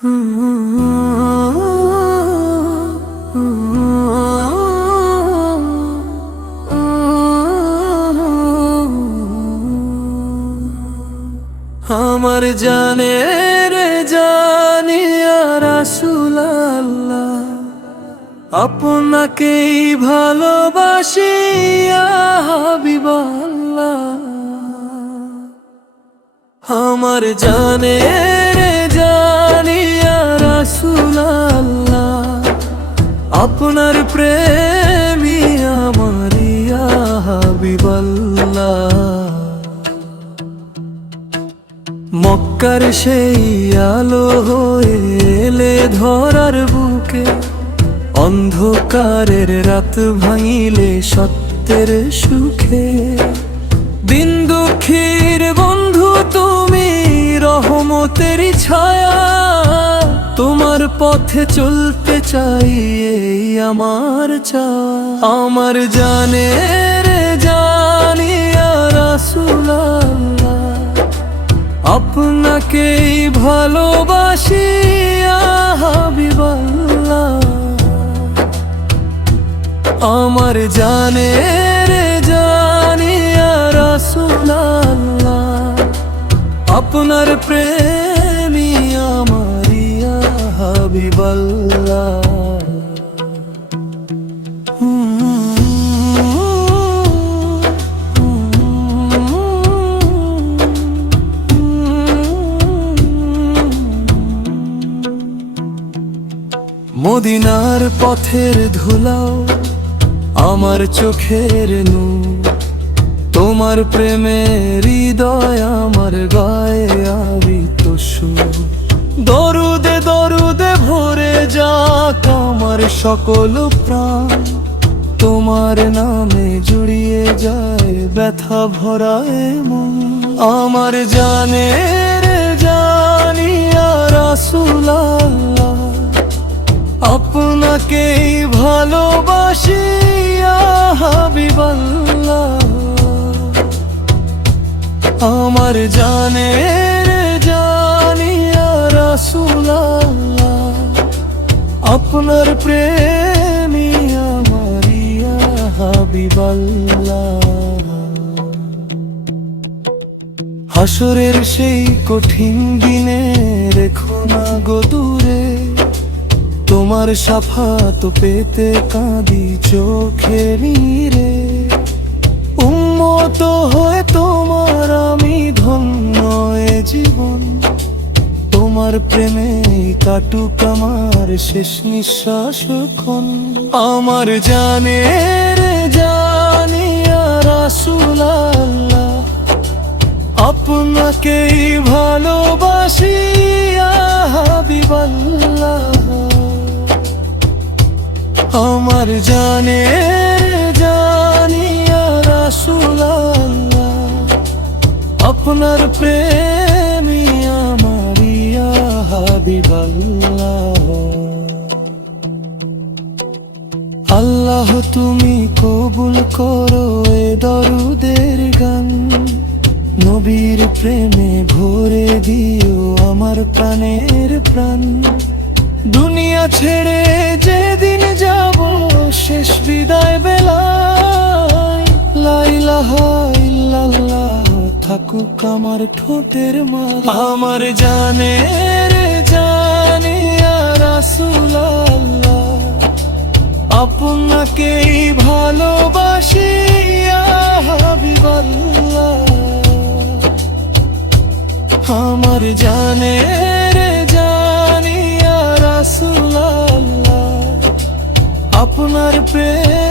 আমার জানের জানিয়া রাসূলুল্লাহ, আপনাকেই ভালোবাসি ইয়া হাবিবাল্লাহ। আমার জানের জানিয়া রাসূলুল্লাহ, আপনার প্রেমই আমার ইয়া হাবিবাল্লাহ। মক্কার সেই আলো হয়ে এলে ধরার বুকে, অন্ধকারের রাত ভাঙিলে সত্যের সুখে। দিন দুঃখীর বন্ধু তুমি, রহমতের ছায়া, তোমার পথে চলতে চাই এই আমার চাওয়া। আমার জানের জানিয়া রাসূলুল্লাহ, আপনাকেই ভালোবাসি ইয়া হাবিবাল্লাহ। আমার জানের জানিয়া রাসূলুল্লাহ, আপনার প্রেমই আমার ইয়া হাবিবাল্লাহ। মদিনার পথের ধুলাও আমার চোখের নূর, তোমার প্রেমে হৃদয় আমার গায়ে আবিত সুর। দরুদে দরুদে ভরে যাক আমার সকল প্রাণ, তোমার নামে জুড়িয়ে যায় ব্যথা ভরা এ মন। আমার জানের জানিয়া রাসূলুল্লাহ, আপনাকেই ভালোবাসি ইয়া হাবিবাল্লাহ। আমার জানের জানিয়া রাসূলুল্লাহ, আপনার প্রেমই আমার ইয়া হাবিবাল্লাহ। হাসরের সেই কঠিন দিনে রেখো না গো দূরে, তোমার শাফাত পেতে কাঁদি চোখে নীরে। উম্মত হয়ে তোমার আমি ধন্য এ জীবন, তোমার প্রেমে কাটুক আমার শেষ নিঃশ্বাস ক্ষণ। আমার জানের জানিয়া রাসূলুল্লাহ, আপনাকেই ভালোবাসি ইয়া হাবিবাল্লাহ। আমার জানের জানিয়া রাসূলুল্লাহ, আপনার প্রেমই আমার ইয়া হাবিবাল্লাহ। আল্লাহ তুমি কবুল করো এ দরুদের গান, নবীর প্রেমে ভরে দিও আমার প্রাণের প্রাণ। দুনিয়া ছেড়ে যেদিন যাব শেষ বিদায় বেলায়, লা ইলাহা ইল্লাল্লাহ থাকুক আমার ঠোঁটের মালা। আমার জানের জানিয়া রাসূলুল্লাহ, আপনাকেই ভালোবাসি ইয়া হাবিবাল্লাহ। আমার জানের জানিয়া রাসূলুল্লাহ, আপনার প্রেম